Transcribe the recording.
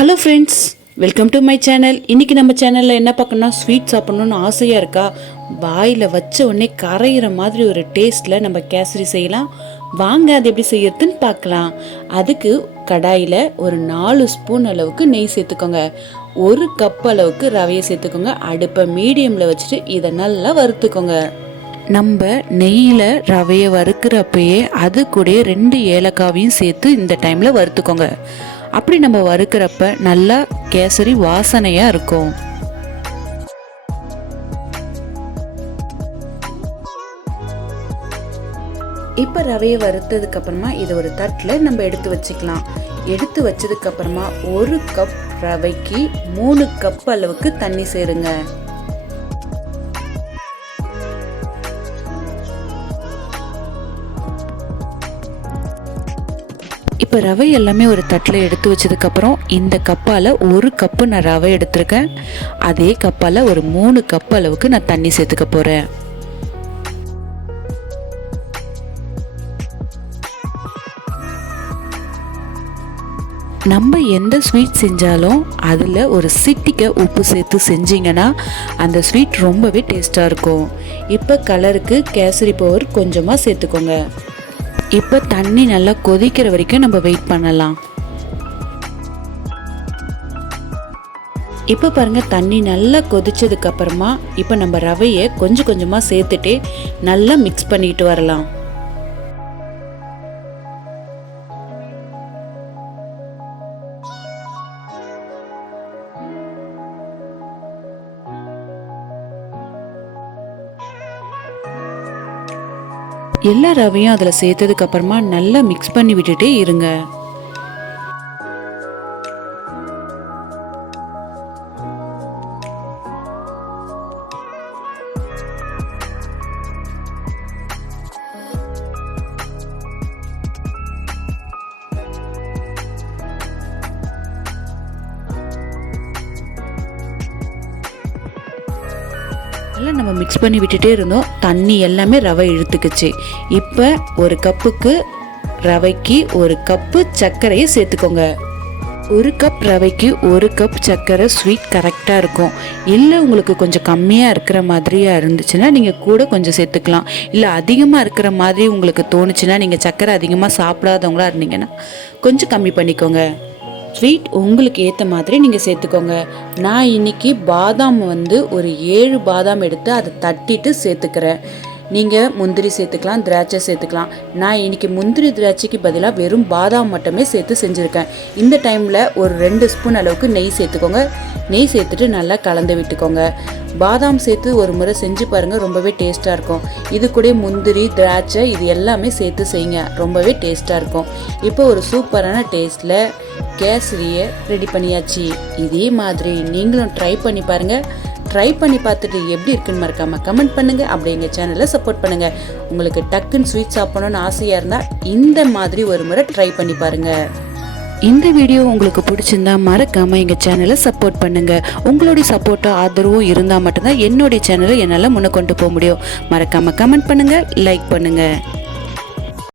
Hello friends, welcome to my channel. இன்றைக்கி நம்ம சேனலில் என்ன பார்க்கணும்னா, ஸ்வீட் சாப்பிட்ணுன்னு ஆசையாக இருக்கா? வாயில் வச்ச உடனே கரையிற மாதிரி ஒரு டேஸ்ட்டில் நம்ம கேசரி செய்யலாம். வாங்க அது எப்படி செய்யறதுன்னு பார்க்கலாம். அதுக்கு கடாயில் ஒரு 4 ஸ்பூன் அளவுக்கு நெய் சேர்த்துக்கோங்க. 1 கப் அளவுக்கு ரவையை சேர்த்துக்கோங்க. அடுப்பை மீடியமில் வச்சுட்டு இதை நல்லா வறுத்துக்கோங்க. நம்ம நெய்யில் ரவையை வறுக்கிறப்பயே அது கூட 2 ஏலக்காவையும் சேர்த்து இந்த டைமில் வறுத்துக்கோங்க. அப்படி நம்ம வறுக்கிறப்ப நல்லா கேசரி வாசனையாக இருக்கும். இப்போ ரவையை வறுத்ததுக்கு அப்புறமா இதை ஒரு தட்டில் நம்ம எடுத்து வச்சுக்கலாம். எடுத்து வச்சதுக்கு அப்புறமா 1 கப் ரவைக்கு 3 கப் அளவுக்கு தண்ணி சேருங்க. இப்போ ரவை எல்லாமே ஒரு தட்டில் எடுத்து வச்சதுக்கப்புறம் இந்த கப்பால் 1 கப்பு நான் ரவை எடுத்திருக்கேன். அதே கப்பால் ஒரு 3 கப் அளவுக்கு நான் தண்ணி சேர்த்துக்க போகிறேன். நம்ம எந்த ஸ்வீட் செஞ்சாலும் அதில் ஒரு சிட்டிக்கை உப்பு சேர்த்து செஞ்சிங்கன்னா அந்த ஸ்வீட் ரொம்பவே டேஸ்ட்டாக இருக்கும். இப்போ கலருக்கு கேசரி பவுடர் கொஞ்சமாக சேர்த்துக்கோங்க. இப்போ தண்ணி நல்லா கொதிக்கிற வரைக்கும் நம்ம வெயிட் பண்ணலாம். இப்போ பாருங்கள், தண்ணி நல்லா கொதிச்சதுக்கு அப்புறமா இப்போ நம்ம ரவையை கொஞ்சம் கொஞ்சமாக சேர்த்துட்டு நல்லா மிக்ஸ் பண்ணிட்டு வரலாம். எல்லா ரவையும் அதில் சேர்த்ததுக்கு அப்புறமா நல்லா மிக்ஸ் பண்ணி விட்டுட்டே இருங்க. நல்லா நம்ம மிக்ஸ் பண்ணி விட்டுட்டே இருந்தோம். தண்ணி எல்லாமே ரவை இழுத்துக்குச்சு. இப்போ 1 கப்புக்கு ரவைக்கு 1 கப்பு சர்க்கரையை சேர்த்துக்கோங்க. 1 கப் ரவைக்கு 1 கப் சர்க்கரை ஸ்வீட் கரெக்டாக இருக்கும். இல்லை உங்களுக்கு கொஞ்சம் கம்மியாக இருக்கிற மாதிரியாக இருந்துச்சுன்னா நீங்கள் கூட கொஞ்சம் சேர்த்துக்கலாம். இல்லை அதிகமாக இருக்கிற மாதிரி உங்களுக்கு தோணுச்சுன்னா, நீங்கள் சர்க்கரை அதிகமாக சாப்பிடாதவங்களா இருந்தீங்கன்னா கொஞ்சம் கம்மி பண்ணிக்கோங்க. ஸ்வீட் உங்களுக்கு ஏற்ற மாதிரி நீங்கள் சேர்த்துக்கோங்க. நான் இன்னைக்கு பாதாம் ஒரு 7 பாதாம் எடுத்து அதை தட்டிட்டு சேர்த்துக்கிறேன். நீங்கள் முந்திரி சேர்த்துக்கலாம், திராட்சை சேர்த்துக்கலாம். நான் இன்னைக்கு முந்திரி திராட்சைக்கு பதிலாக வெறும் பாதாம் மட்டுமே சேர்த்து செஞ்சுருக்கேன். இந்த டைமில் ஒரு 2 ஸ்பூன் அளவுக்கு நெய் சேர்த்துக்கோங்க. நெய் சேர்த்துட்டு நல்லா கலந்து விட்டுக்கோங்க. பாதாம் சேர்த்து ஒரு முறை செஞ்சு பாருங்கள், ரொம்பவே டேஸ்ட்டாக இருக்கும். இது கூட முந்திரி திராட்சை இது எல்லாமே சேர்த்து செய்யுங்க, ரொம்பவே டேஸ்ட்டாக இருக்கும். இப்போ ஒரு சூப்பரான டேஸ்ட்டில் கேசரியை ரெடி பண்ணியாச்சு. இதே மாதிரி நீங்களும் ட்ரை பண்ணி பாருங்கள். ட்ரை பண்ணி பார்த்துட்டு எப்படி இருக்குன்னு மறக்காமல் கமெண்ட் பண்ணுங்கள். அப்படி எங்கள் சேனலை சப்போர்ட் பண்ணுங்கள். உங்களுக்கு டக்குன்னு ஸ்வீட் சாப்பிடணும்னு ஆசையாக இருந்தால் இந்த மாதிரி ஒரு முறை ட்ரை பண்ணி பாருங்கள். இந்த வீடியோ உங்களுக்கு பிடிச்சிருந்தா மறக்காமல் எங்கள் சேனலை சப்போர்ட் பண்ணுங்கள். உங்களுடைய சப்போர்ட்டும் ஆதரவும் இருந்தால் மட்டும்தான் என்னுடைய சேனலை என்னால் முன்ன கொண்டு போக முடியும். மறக்காமல் கமெண்ட் பண்ணுங்கள், லைக் பண்ணுங்கள்.